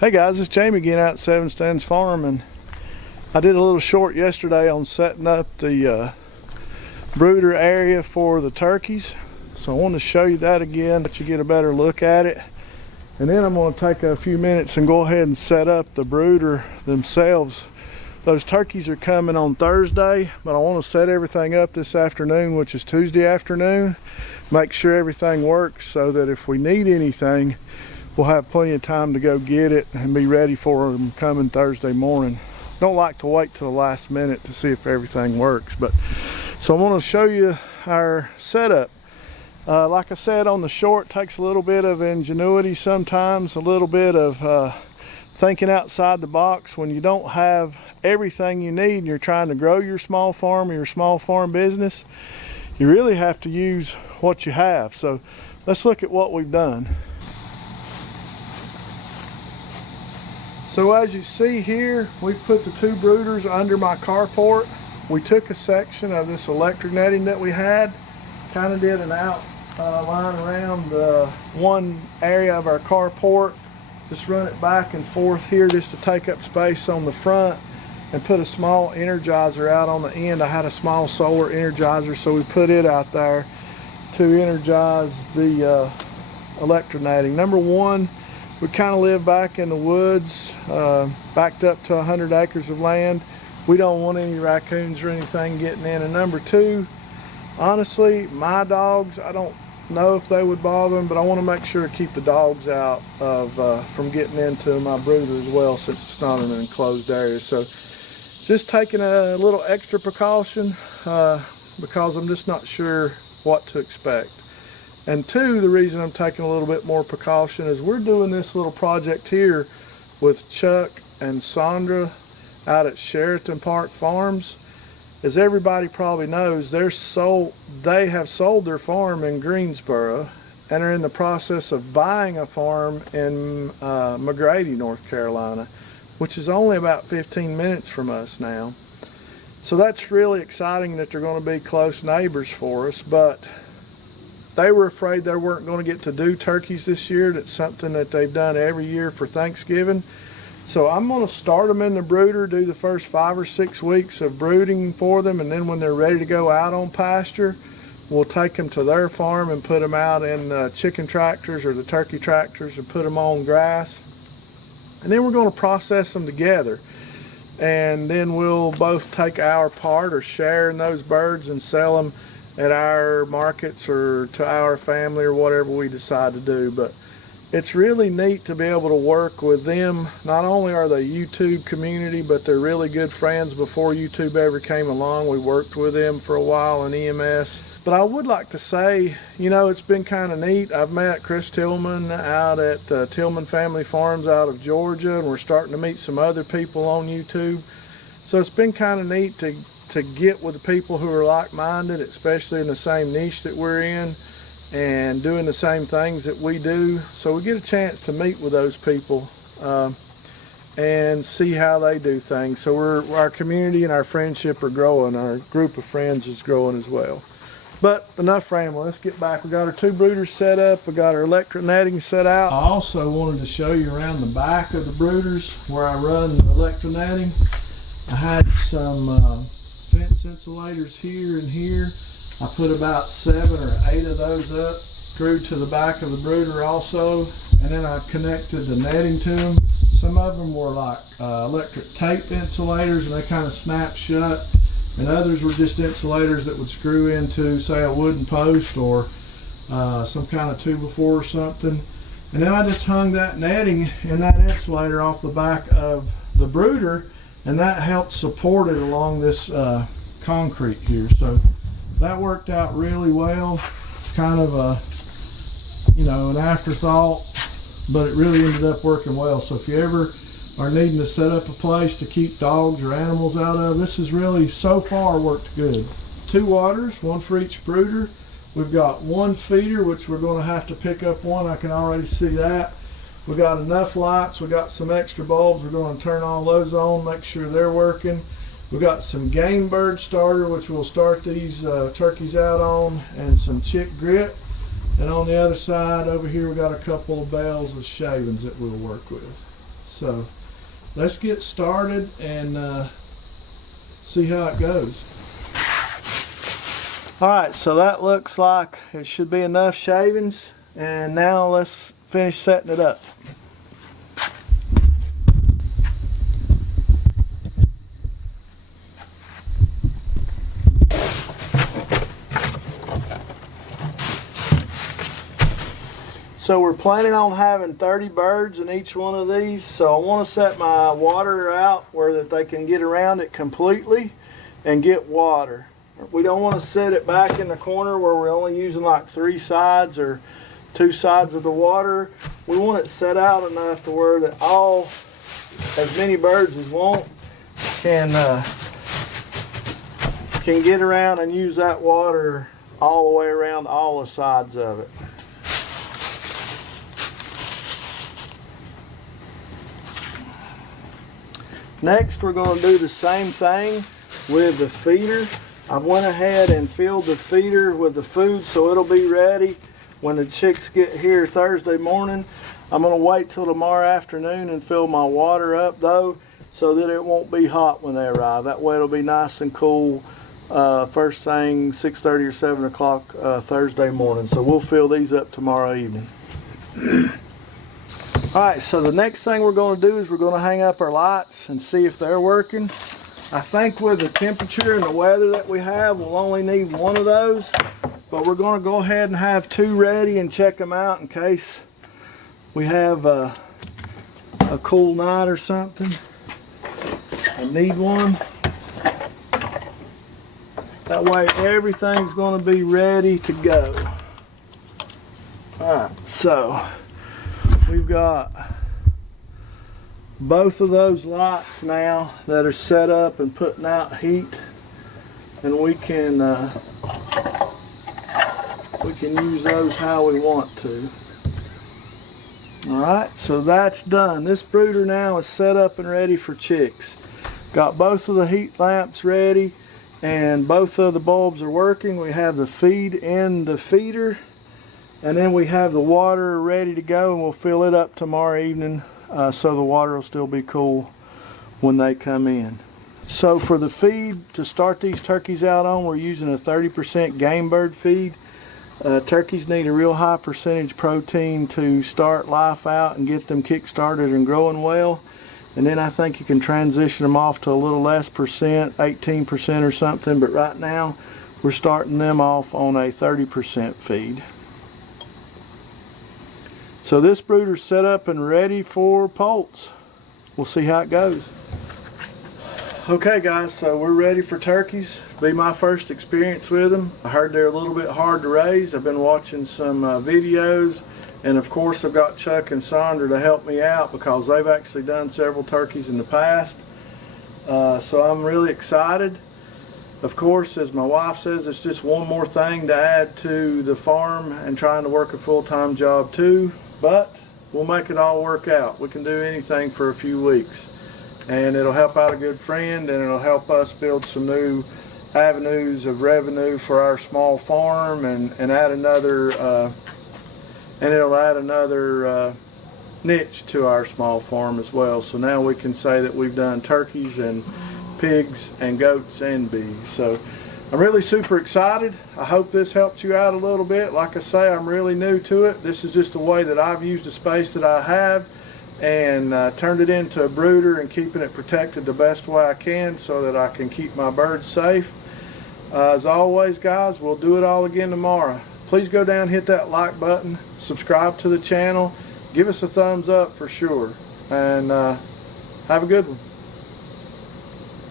Hey guys, it's Jamie again out at Seven Stands Farm, and I did a little short yesterday on setting up the brooder area for the turkeys. So I want to show you that again, let you get a better look at it. And then I'm going to take a few minutes and go ahead and set up the brooder themselves. Those turkeys are coming on Thursday, but I want to set everything up this afternoon, which is Tuesday afternoon. Make sure everything works so that if we need anything, we'll have plenty of time to go get it and be ready for them coming Thursday morning. Don't like to wait till the last minute to see if everything works. But so I want to show you our setup. Like I said on the short, takes a little bit of ingenuity sometimes, a little bit of thinking outside the box. When you don't have everything you need and you're trying to grow your small farm or your small farm business, you really have to use what you have. So let's look at what we've done. So as you see here, we put the two brooders under my carport. We took a section of this electric netting that we had, kind of did an outline around one area of our carport, just run it back and forth here just to take up space on the front, and put a small energizer out on the end. I had a small solar energizer, so we put it out there to energize the electric netting. Number one, we kind of live back in the woods, backed up to 100 acres of land. We don't want any raccoons or anything getting in. And number two, honestly, my dogs, I don't know if they would bother them, but I want to make sure to keep the dogs out of from getting into my brooder as well, since it's not an enclosed area. So just taking a little extra precaution because I'm just not sure what to expect. And two, the reason I'm taking a little bit more precaution is we're doing this little project here with Chuck and Sandra out at Sheraton Park Farms. As everybody probably knows, they have sold their farm in Greensboro and are in the process of buying a farm in McGrady, North Carolina, which is only about 15 minutes from us now. So that's really exciting that they're going to be close neighbors for us, but they were afraid they weren't going to get to do turkeys this year. That's something that they've done every year for Thanksgiving. So I'm going to start them in the brooder, do the first 5 or 6 weeks of brooding for them, and then when they're ready to go out on pasture, we'll take them to their farm and put them out in chicken tractors or the turkey tractors and put them on grass. And then we're going to process them together. And then we'll both take our part or share in those birds and sell them at our markets or to our family or whatever we decide to do. But it's really neat to be able to work with them. Not only are they YouTube community, but they're really good friends. Before YouTube ever came along, we worked with them for a while in EMS. But I would like to say, you know, it's been kind of neat. I've met Chris Tillman out at Tillman Family Farms out of Georgia, and we're starting to meet some other people on YouTube. So it's been kind of neat to get with the people who are like-minded, especially in the same niche that we're in and doing the same things that we do. So we get a chance to meet with those people and see how they do things. So our community and our friendship are growing. Our group of friends is growing as well. But enough rambling, let's get back. We got our two brooders set up. We got our electric netting set out. I also wanted to show you around the back of the brooders where I run the electric netting. I had some fence insulators here and here. I put about 7 or 8 of those up, screwed to the back of the brooder also, and then I connected the netting to them. Some of them were like electric tape insulators, and they kind of snap shut, and others were just insulators that would screw into, say, a wooden post or some kind of 2x4 or something. And then I just hung that netting and that insulator off the back of the brooder, and that helped support it along this concrete here. So that worked out really well. Kind of a, you know, an afterthought, but it really ended up working well. So if you ever are needing to set up a place to keep dogs or animals out of, this has really so far worked good. 2 waters, 1 for each brooder. We've got 1 feeder, which we're going to have to pick up 1. I can already see that. We got enough lights. We got some extra bulbs. We're going to turn all those on, make sure they're working. We got some game bird starter, which we'll start these turkeys out on, and some chick grit. And on the other side over here, we got a couple of bales of shavings that we'll work with. So let's get started and see how it goes. Alright, so that looks like it should be enough shavings, and now let's finish setting it up. So we're planning on having 30 birds in each one of these, so I want to set my water out where that they can get around it completely and get water. We don't want to set it back in the corner where we're only using like 3 sides or 2 sides of the water. We want it set out enough to where that as many birds as want can get around and use that water all the way around all the sides of it. Next, we're going to do the same thing with the feeder. I went ahead and filled the feeder with the food so it'll be ready when the chicks get here Thursday morning. I'm going to wait till tomorrow afternoon and fill my water up though, so that it won't be hot when they arrive. That way it'll be nice and cool first thing 6:30 or 7 o'clock Thursday morning. So we'll fill these up tomorrow evening. Alright, so the next thing we're going to do is we're going to hang up our lights and see if they're working. I think with the temperature and the weather that we have, we'll only need one of those. But we're going to go ahead and have 2 ready and check them out in case we have a cool night or something. I need one. That way everything's going to be ready to go. Alright, so we've got both of those lights now that are set up and putting out heat, and we can use those how we want to. Alright, so that's done. This brooder now is set up and ready for chicks. Got both of the heat lamps ready and both of the bulbs are working. We have the feed in the feeder, and then we have the water ready to go, and we'll fill it up tomorrow evening so the water will still be cool when they come in. So for the feed to start these turkeys out on, we're using a 30% game bird feed. Turkeys need a real high percentage protein to start life out and get them kick started and growing well. And then I think you can transition them off to a little less percent, 18% or something, but right now we're starting them off on a 30% feed. So this brooder's set up and ready for poults. We'll see how it goes. Okay guys, so we're ready for turkeys. Be my first experience with them. I heard they're a little bit hard to raise. I've been watching some videos, and of course I've got Chuck and Sandra to help me out because they've actually done several turkeys in the past. So I'm really excited. Of course, as my wife says, it's just one more thing to add to the farm and trying to work a full-time job too. But we'll make it all work out. We can do anything for a few weeks, and it'll help out a good friend, and it'll help us build some new avenues of revenue for our small farm, and add another it'll add another niche to our small farm as well. So now we can say that we've done turkeys and pigs and goats and bees. So I'm really super excited. I hope this helps you out a little bit. Like I say, I'm really new to it. This is just a way that I've used the space that I have and turned it into a brooder and keeping it protected the best way I can so that I can keep my birds safe. As always guys, we'll do it all again tomorrow. Please go down, hit that like button, subscribe to the channel, give us a thumbs up for sure, and have a good one.